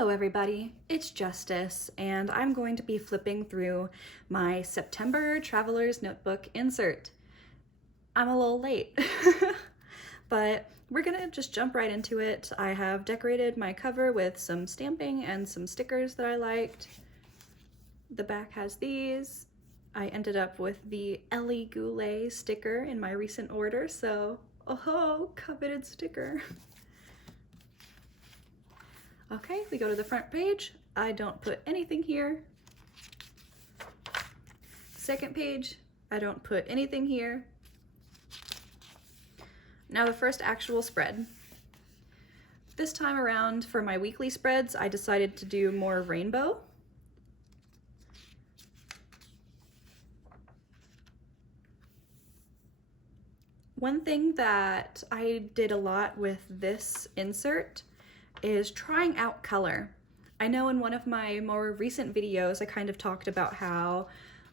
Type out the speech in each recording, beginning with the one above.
Hello everybody, it's Justice, and I'm going to be flipping through my September Traveler's Notebook insert. I'm a little late, but we're gonna just jump right into it. I have decorated my cover with some stamping and some stickers that I liked. The back has these. I ended up with the Ellie Goulet sticker in my recent order, so oh, coveted sticker. Okay, we go to the front page. I don't put anything here. Second page, I don't put anything here. Now the first actual spread. This time around for my weekly spreads, I decided to do more rainbow. One thing that I did a lot with this insert is trying out color. I know in one of my more recent videos I kind of talked about how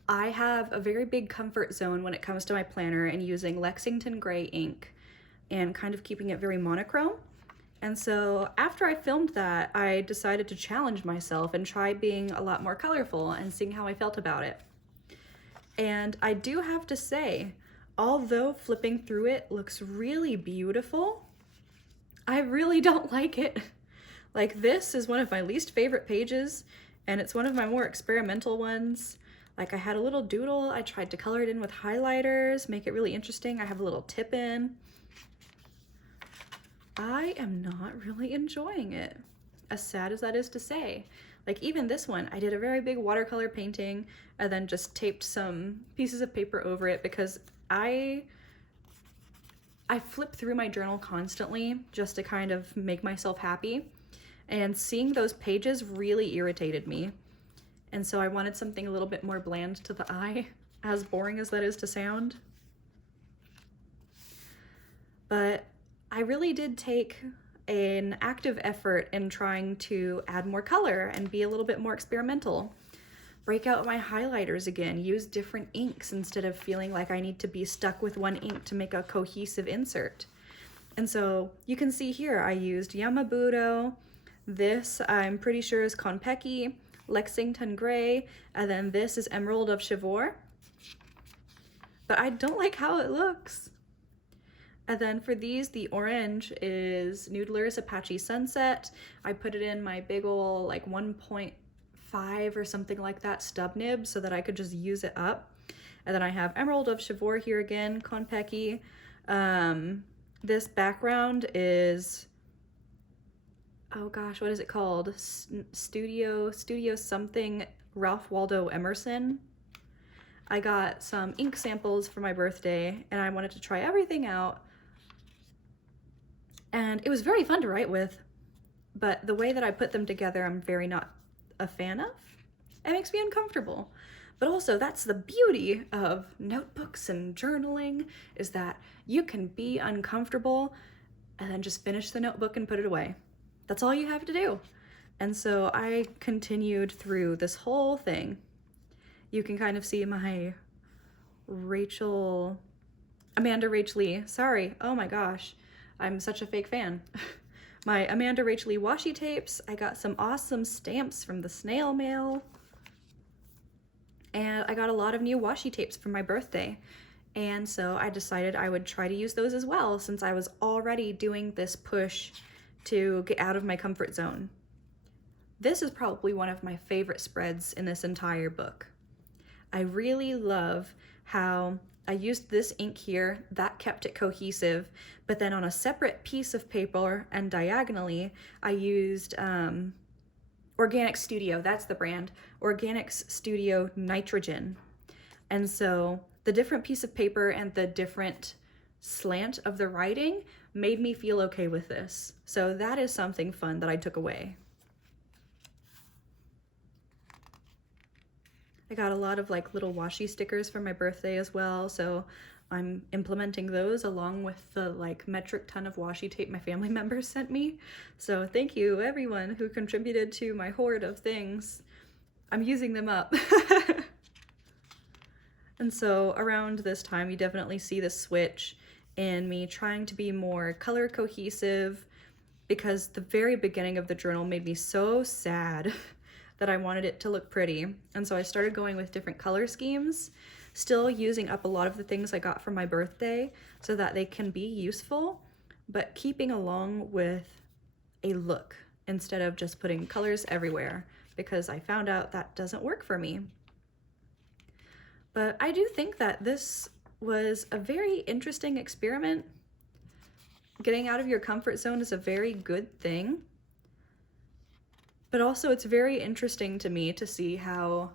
I have a very big comfort zone when it comes to my planner and using Lexington gray ink and kind of keeping it very monochrome. And so after I filmed that, I decided to challenge myself and try being a lot more colorful and seeing how I felt about it. And I do have to say, although flipping through it looks really beautiful, I really don't like it. Like, this is one of my least favorite pages, and it's one of my more experimental ones. Like, I had a little doodle, I tried to color it in with highlighters, make it really interesting. I have a little tip in. I am not really enjoying it, as sad as that is to say. Like, even this one, I did a very big watercolor painting and then just taped some pieces of paper over it because I flip through my journal constantly just to kind of make myself happy, and seeing those pages really irritated me. And so I wanted something a little bit more bland to the eye, as boring as that is to sound. But I really did take an active effort in trying to add more color and be a little bit more experimental. Break out my highlighters again, use different inks instead of feeling like I need to be stuck with one ink to make a cohesive insert. And so you can see here I used Yamabudo, this I'm pretty sure is Konpeki, Lexington Gray, and then this is Emerald of Chivor. But I don't like how it looks. And then for these, the orange is Noodler's Apache Sunset. I put it in my big ol' like 1.5 or something like that stub nib so that I could just use it up. And then I have Emerald of Chivor here again, Konpeki. This background is, oh gosh, what is it called? Studio something Ralph Waldo Emerson. I got some ink samples for my birthday and I wanted to try everything out. And it was very fun to write with, but the way that I put them together, I'm very not a fan of. It makes me uncomfortable. But also, that's the beauty of notebooks and journaling, is that you can be uncomfortable and then just finish the notebook and put it away. That's all you have to do. And so I continued through this whole thing. You can kind of see my Amanda Rachel, sorry, oh my gosh, I'm such a fake fan. My Amanda Rachel washi tapes. I got some awesome stamps from the snail mail. And I got a lot of new washi tapes for my birthday. And so I decided I would try to use those as well, since I was already doing this push to get out of my comfort zone. This is probably one of my favorite spreads in this entire book. I really love how I used this ink here, that kept it cohesive, but then on a separate piece of paper and diagonally, I used Organic Studio, that's the brand, Organic Studio Nitrogen. And so the different piece of paper and the different slant of the writing made me feel okay with this. So that is something fun that I took away. I got a lot of like little washi stickers for my birthday as well, so I'm implementing those along with the like metric ton of washi tape my family members sent me. So thank you everyone who contributed to my hoard of things. I'm using them up. And so around this time, you definitely see the switch in me trying to be more color cohesive because the very beginning of the journal made me so sad that I wanted it to look pretty. And so I started going with different color schemes, still using up a lot of the things I got for my birthday so that they can be useful, but keeping along with a look instead of just putting colors everywhere, because I found out that doesn't work for me. But I do think that this was a very interesting experiment. Getting out of your comfort zone is a very good thing. But also it's very interesting to me to see how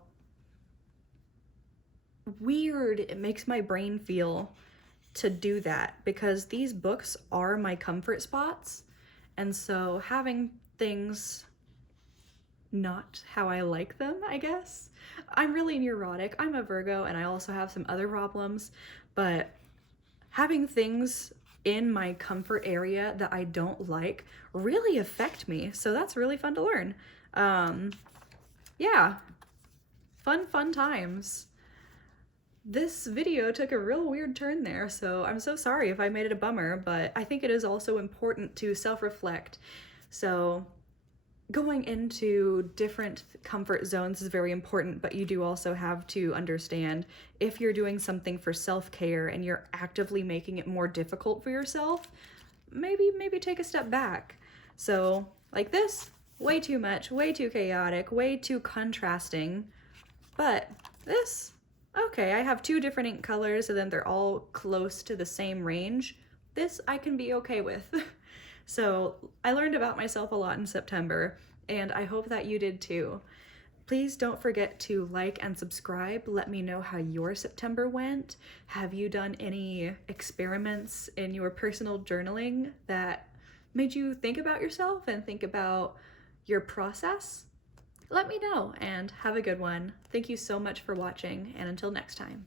weird it makes my brain feel to do that, because these books are my comfort spots. And so having things not how I like them, I guess. I'm really neurotic. I'm a Virgo and I also have some other problems, but having things in my comfort area that I don't like really affect me. So that's really fun to learn. Yeah, fun times. This video took a real weird turn there, so I'm so sorry if I made it a bummer, but I think it is also important to self-reflect. So going into different comfort zones is very important, but you do also have to understand if you're doing something for self-care and you're actively making it more difficult for yourself, maybe take a step back. So like this, way too much, way too chaotic, way too contrasting. But this, okay, I have 2 different ink colors and then they're all close to the same range. This I can be okay with. So I learned about myself a lot in September, and I hope that you did too. Please don't forget to like and subscribe. Let me know how your September went. Have you done any experiments in your personal journaling that made you think about yourself and think about your process? Let me know, and have a good one. Thank you so much for watching, and until next time.